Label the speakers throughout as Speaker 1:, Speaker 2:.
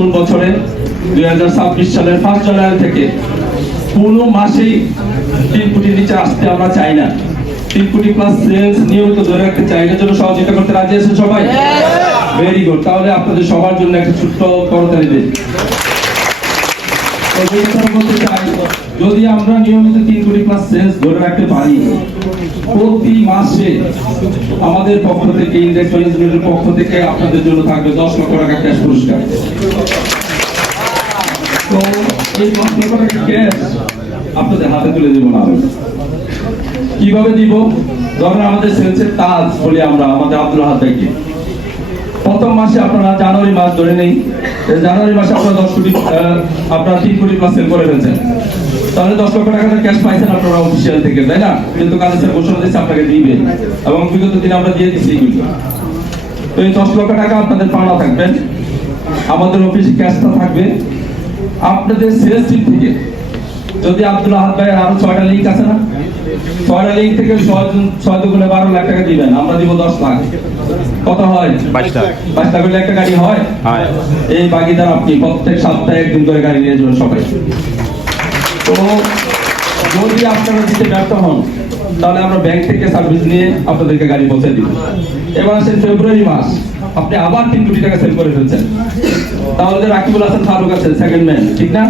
Speaker 1: নতুন বছরে দুই সালের ফার্স্ট জানুয়ারি থেকে কোনো মাসেই তিন কোটির নিচে আসতে আমরা চাই না। তিন কোটি প্লাস সেলস নিয়মিত ধরে রাখতে চাই। এটার জন্য সহযোগিতা করতে রাজি আছেন সবাই? ভেরি গুড তাহলে আপনাদের সবার জন্য একটা ছোট্ট করতালি দিন যদি আমরা নিয়মিত তিন কোটি প্লাস সেলস ধরে রাখতে পারি, প্রতি মাসে আমাদের পক্ষ থেকে ম্যানেজমেন্টের পক্ষ থেকে আপনাদের জন্য থাকবে দশ লক্ষ টাকা ক্যাশ পুরস্কার। আপনাদের হাতে তুলে দেবো না কীভাবে দিব? ধরেন আমাদের আমরা, আমাদের আব্দুল হাত ভাইকে প্রথম মাসে আপনারা জানুয়ারি মাস ধরে নেই জানুয়ারি মাসে আপনারা দশ কোটি আপনারা তিন কোটি প্লাস সেল করে ফেলছেন। তাহলে দশ লক্ষ টাকা ক্যাশ পাইছেন আপনারা অফিসিয়াল থেকে, তাই না? কিন্তু কাজে স্যার ঘোষণা দিচ্ছে আপনাকে দিবে। এবং বিগত দিনে আমরা দিয়ে দিচ্ছি এগুলো তো এই দশ লক্ষ টাকা আপনাদের পাওনা থাকবেন আমাদের অফিসে ক্যাশটা থাকবে। আপনাদের সেলস টিম থেকে, যদি আব্দুল আহাদ ভাইয়ের আরও ছয়টা লিঙ্ক আছে না? ছয়টা লিঙ্ক থেকে ছয় ছয় দুগুণে বারো লাখ টাকা দিবেন, আমরা দিব দশ লাখ। কত হয়।
Speaker 2: বাইশটা
Speaker 1: পাঁচটা করলে একটা গাড়ি হয়?
Speaker 2: হয়।
Speaker 1: এই বাগিদার আপনি প্রত্যেক সপ্তাহে একদিন করে গাড়ি নিয়ে যাবেন সবাই তো যদি আপনারা দিতে ব্যর্থ হন তাহলে আমরা ব্যাংক থেকে সার্ভিস নিয়ে আপনাদেরকে গাড়ি পৌঁছে দিব এবার আসেন ফেব্রুয়ারি মাস। আপনি আবার তিন কোটি টাকা সেল করে ফেলছেন। তাহলে রাকিবুল হাসান ফারুক আছেন সেকেন্ড ম্যান ঠিক না?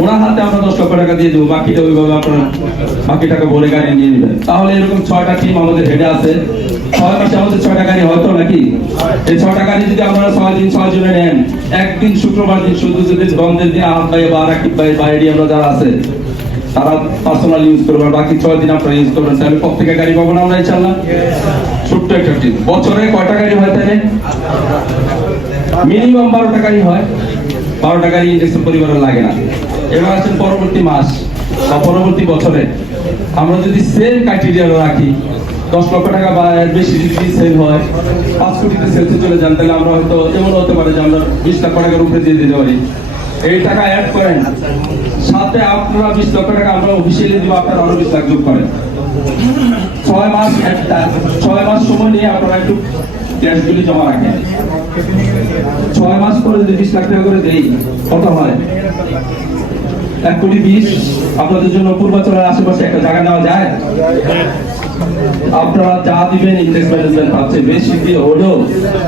Speaker 1: ওনার হাতে আমরা দশ লক্ষ টাকা দিয়ে দেবো, বাকিটা ওইভাবে আপনারা বাকি টাকা ভরে গাড়ি নিয়ে নেবেন। তাহলে এরকম ছয়টা টিম আমাদের হেডে আছে। ছয় মাসে আমাদের ছয়টা গাড়ি হয়তো নাকি? এই ছয়টা গাড়ি যদি আপনারা ছয় দিন, ছয় জনে নেন, একদিন শুক্রবার দিন শুধু যদি বন্ধের দিন আহাত ভাই বা রাকিব ভাই বা এডি আমরা যারা আছে তারা পার্সোনাল ইউজ করবেন বাকি ছয় দিন আপনারা ইউজ করবেন। তাহলে প্রত্যেকে গাড়ি পাবো না আমরা ইনশাল্লাহ ছোট্ট একটা টিম বছরে কয়টা গাড়ি হয় তাহলে? মিনিমাম বারোটা গাড়ি হয়। বারোটা গাড়ি ইন্ডেক্সের পরিবারের লাগে না। এবার আছেন পরবর্তী মাস বা পরবর্তী বছরে। আমরা যদি সেল ক্রাইটেরিয়া রাখি, দশ লক্ষ টাকা বা বেশি যদি সেল হয়, পাঁচ কোটিতে সেলসে চলে যান, তাহলে আমরা হয়তো এমন হতে পারে যে আমরা বিশ লক্ষ টাকার উপরে দিয়ে দিতে পারি। এই টাকা অ্যাড করেন। সাথে আপনারা বিশ লক্ষ টাকা আমরা অফিসিয়ালি দিব, আপনারা আরও বিশ লাখ যোগ করেন। ছয় মাস একটা, ছয় মাস সময় নিয়ে আপনারা একটু ক্যাশগুলি জমা রাখেন। ছয় মাস পরে যদি বিশ লাখ টাকা করে দেই, কত হয়? এক কোটি বিশ, আপনাদের জন্য পূর্বাচলের আশেপাশে একটা জায়গা নেওয়া যায়? আপনারা যা দিবেন ইন্ডেক্স ম্যানেজমেন্ট পাচ্ছে বেশি দিয়ে হলেও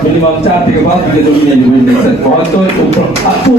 Speaker 1: মিনিমাম চার থেকে পাঁচ বিঘে জমি নিয়ে নেবেন হয়তো খুব।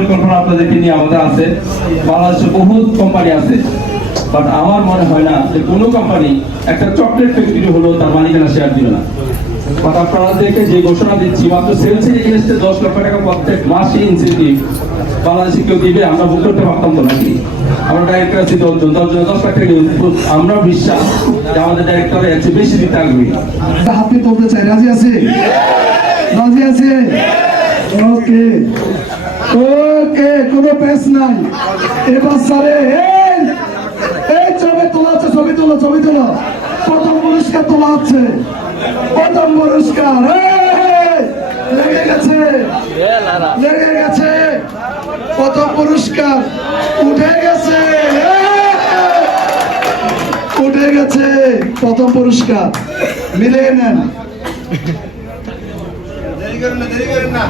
Speaker 1: পরিকল্পনা আপনাদেরকে নিয়ে আমাদের আছে। বাংলাদেশে বহুত কোম্পানি আছে। বাট আমার মনে হয় না যে কোনো কোম্পানি একটা চকলেট ফ্যাক্টরি হলো তার মালিকানা শেয়ার দিবে না। বাট আপনাদেরকে যে ঘোষণা দিচ্ছি মাত্র সেলসের এগেনস্টে দশ লক্ষ টাকা প্রত্যেক মাসে ইনসেন্টিভ বাংলাদেশে কেউ দিবে আমরা বুক করতে পারতাম তো নাকি? আমরা ডাইরেক্টর আছি দশজন দশজনে দশ লাখ টাকা আমরা বিশ্বাস যে আমাদের ডাইরেক্টর এর চেয়ে বেশি দিতে আগ্রহী।
Speaker 3: হাতে তুলতে চাই রাজি আছে? রাজি আছে? ওকে ওকে, কোনো পেস নাই। এবার স্যারে, এই ছবি তোলা ছবি তোলো ছবি তোলো। প্রথম পুরস্কার তোলা প্রথম পুরস্কার লেগে গেছে। লেগে গেছে। প্রথম পুরস্কার উঠে গেছে। উঠে গেছে। প্রথম পুরস্কার। মিলে নেন।
Speaker 4: করেন না। দেরি করেন না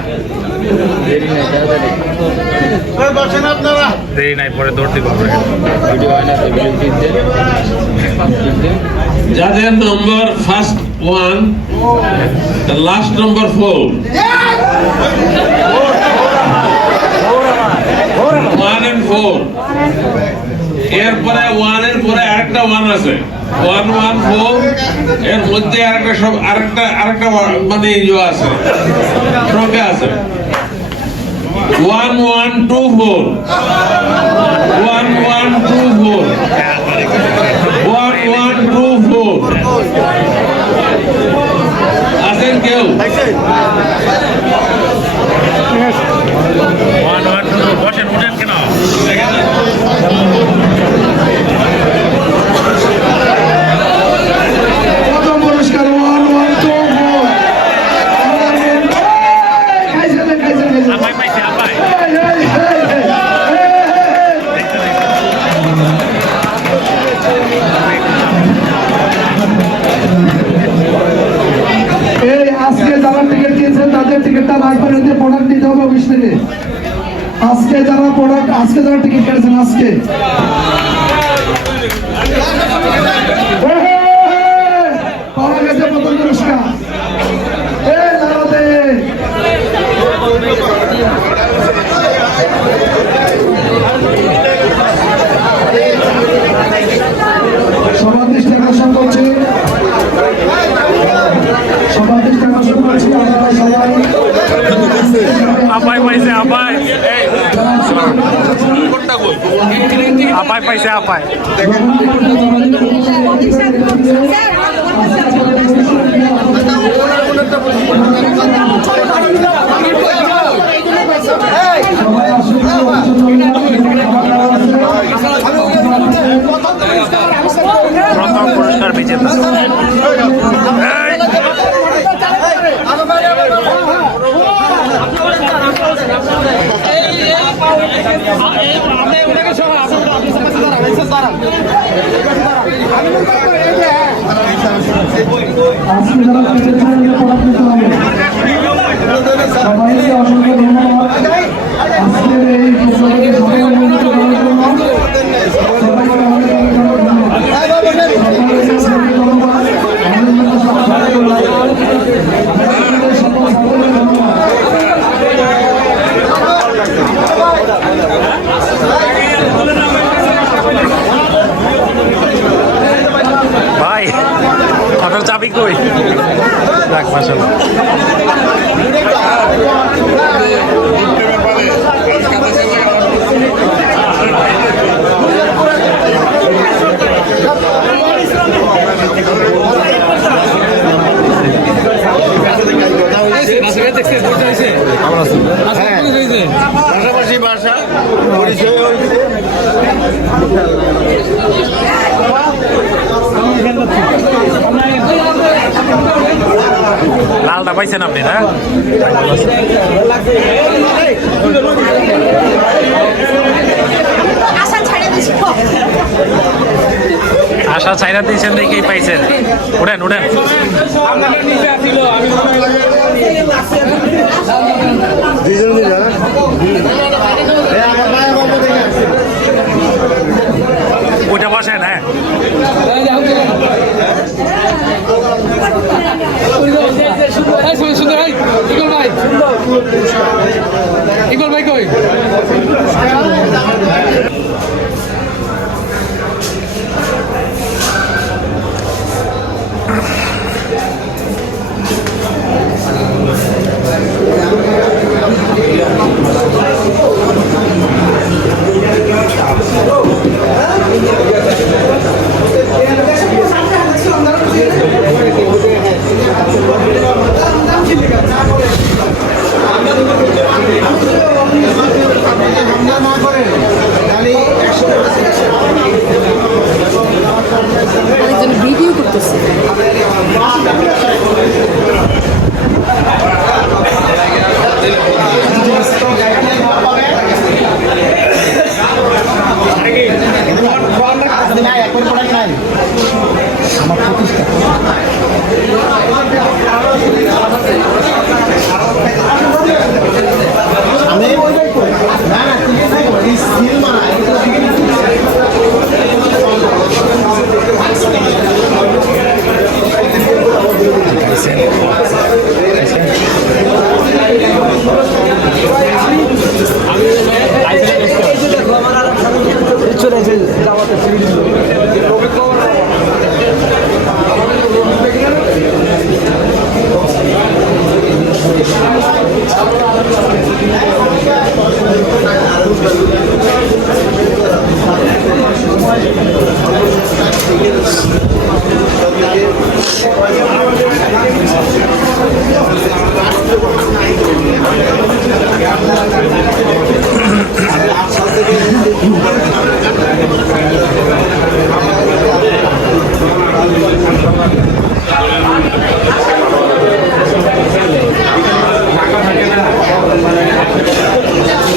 Speaker 4: বসেন আপনারা।
Speaker 2: দেরি নাই পরে দৌড় দিব
Speaker 5: যাদের number first one last number four one and four এরপরে ওয়ানের পরে আরেকটা ওয়ান আছে। ওয়ান ওয়ান ফোর এর মধ্যে আরেকটা সব, আরেকটা আরেকটা মানে ইয়ে আছে। সংখ্যা আছে। One one two four one one two four one one two four আছেন কেউ?
Speaker 3: যারা প্রোডাক্ট আজকে যারা টিকিট কেটেছেন আজকে।
Speaker 2: আপাই পাইছে
Speaker 3: আসুন
Speaker 2: প্রথম পুরস্কার বিজেতা এই,
Speaker 3: আজকে যারা কেটেছেন প্রোডাক্ট নিতে হবে সবাইকে অসংখ্য ধন্যবাদ আজকের এই প্রোগ্রামে সবাই অনুমোদিত করার জন্য সবাইকে অনেক অনেক ধন্যবাদ সবাইকে অনেক ধন্যবাদ আমাদের জন্য সব সহায় করলাম। আপনাদের সকল সকলকে ধন্যবাদ
Speaker 2: ভাই আপনার চাবি কই? রাখ মাসাল্লাহ
Speaker 4: পাশাপাশি ভাষা পরিচয় হয়েছে।
Speaker 2: লালটা পাইছেন আপনি না?
Speaker 6: আশা
Speaker 2: ছাইরা দিয়েছেন দেখেই পাইছেন। উঠেন উঠেন।
Speaker 4: দুইজন দুইজন এই আমার মায়ের ভাই দেখে
Speaker 2: ভাই।
Speaker 7: ইকবাল ভাই কই?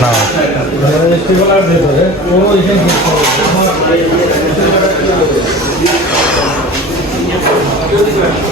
Speaker 6: না よろ
Speaker 4: しくお願いし
Speaker 2: ます。